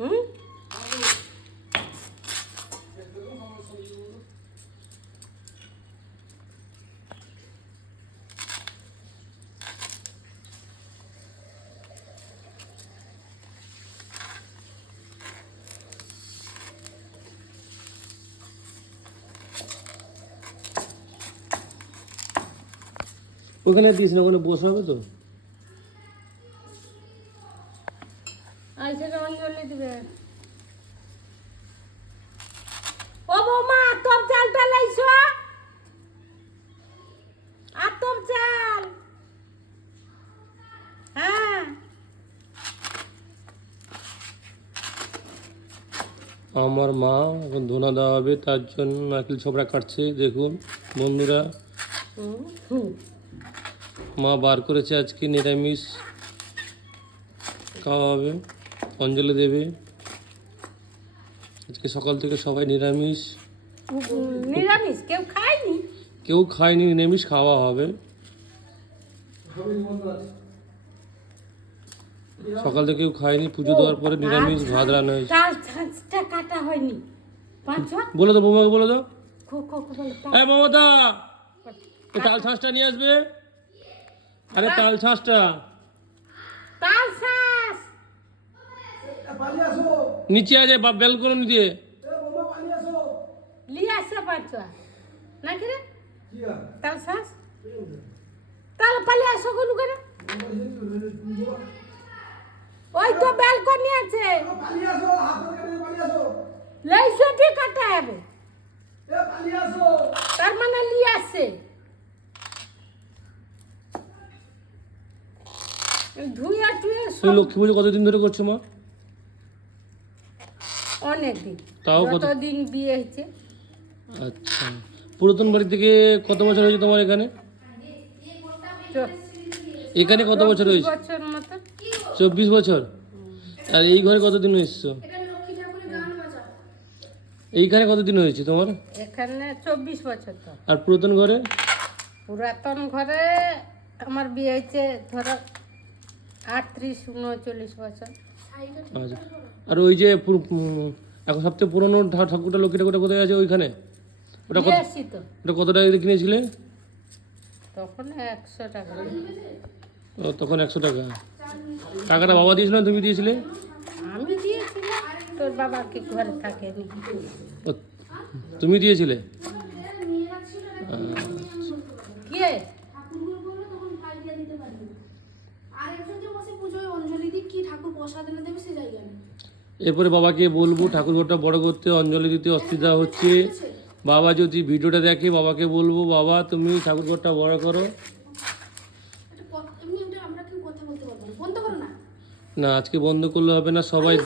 হুম ওখানে দিস না, ওখানে বসে হবে তো। আইসে অঞ্জলি দিবে। ও বৌমা তোর চালটা লাইছো, আর তোর চাল। হ্যাঁ আমার মা এখন ধোনা দেওয়া হবে, তার জন্য নারকেল ছোবড়া কাটছে। দেখুন বন্ধুরা, মা বার করেছে আজকে নিরামিষ খাওয়া হবে, অঞ্জলি দেবে। আজকে সকাল থেকে সবাই নিরামিষ, নিরামিষ কেউ খায়নি। কেউ খায়নি, নিরামিষ খাওয়া হবে। সকাল থেকে কেউ খায়নি, পুজো দেওয়ার পরে নিরামিষ ভাত রান্না হয়েছে। তাল ছাঁচটা কাটা হয়নি। পাঁচ বলে দাও বৌমাকে, বলে দাও। খো খো খো বলে এই মমতা, এই তাল ছাঁচটা নিয়ে আসবে। আরে তাল ছাঁচটা তাল ছাঁচ নিচে আছে, ব্যালকনি দিয়ে। লিয়ে আসছে পাঁচ নাকি রে তাল ছাঁচ। তাহলে পালিয়ে আসো গুলো করে, ওই তো ব্যালকনি আছে। লেইসটি কাটা হবে, তার মানে লিয়ে আসছে। ধুয়ে টুয়ে তুমি লক্ষ্মী পুজো কতদিন ধরে করছো মা? অনেক দিন, তাও কত কতদিন বিয়ে হয়েছে। আচ্ছা, পুরাতন বাড়ি থেকে কত বছর হয়েছে তোমার এখানে? এখানে কত বছর হয়েছে? বছর মতো। 24 বছর। আর এই ঘরে কতদিন এসছো? এইখানে কতদিন হয়েছে তোমার? এখানে 24 বছর। তো আর পুরাতন ঘরে? পুরাতন ঘরে আমার বিয়ে হয়েছে ধরো 38-39 বছর। আচ্ছা, আর ওই যে এখন সবচেয়ে পুরনো ঠাকুরটা, লক্ষ্মী ঠাকুরটা কোথায় আছে ওইখানে? ওটা কত, এসছি তো ওটা কত টাকা দিয়ে কিনেছিলে? তখন 100 টাকা। ও, তখন 100 টাকা। টাকাটা বাবা দিয়েছিল না তুমি দিয়েছিলে? আমি দিয়েছিলাম, তোর বাবা কি ঘরে থাকেনি। ও, তুমি দিয়েছিলে? কে এরপরে বাবাকে বলবো ঠাকুর ঘরটা বড় করতে, অঞ্জলি দিতে অসুবিধা হচ্ছে। বাবা যদি ভিডিওটা দেখে, বাবাকে বলবো বাবা তুমি ঠাকুর ঘরটা বড় করো। না, আজকে বন্ধ করলে হবে না, সবাই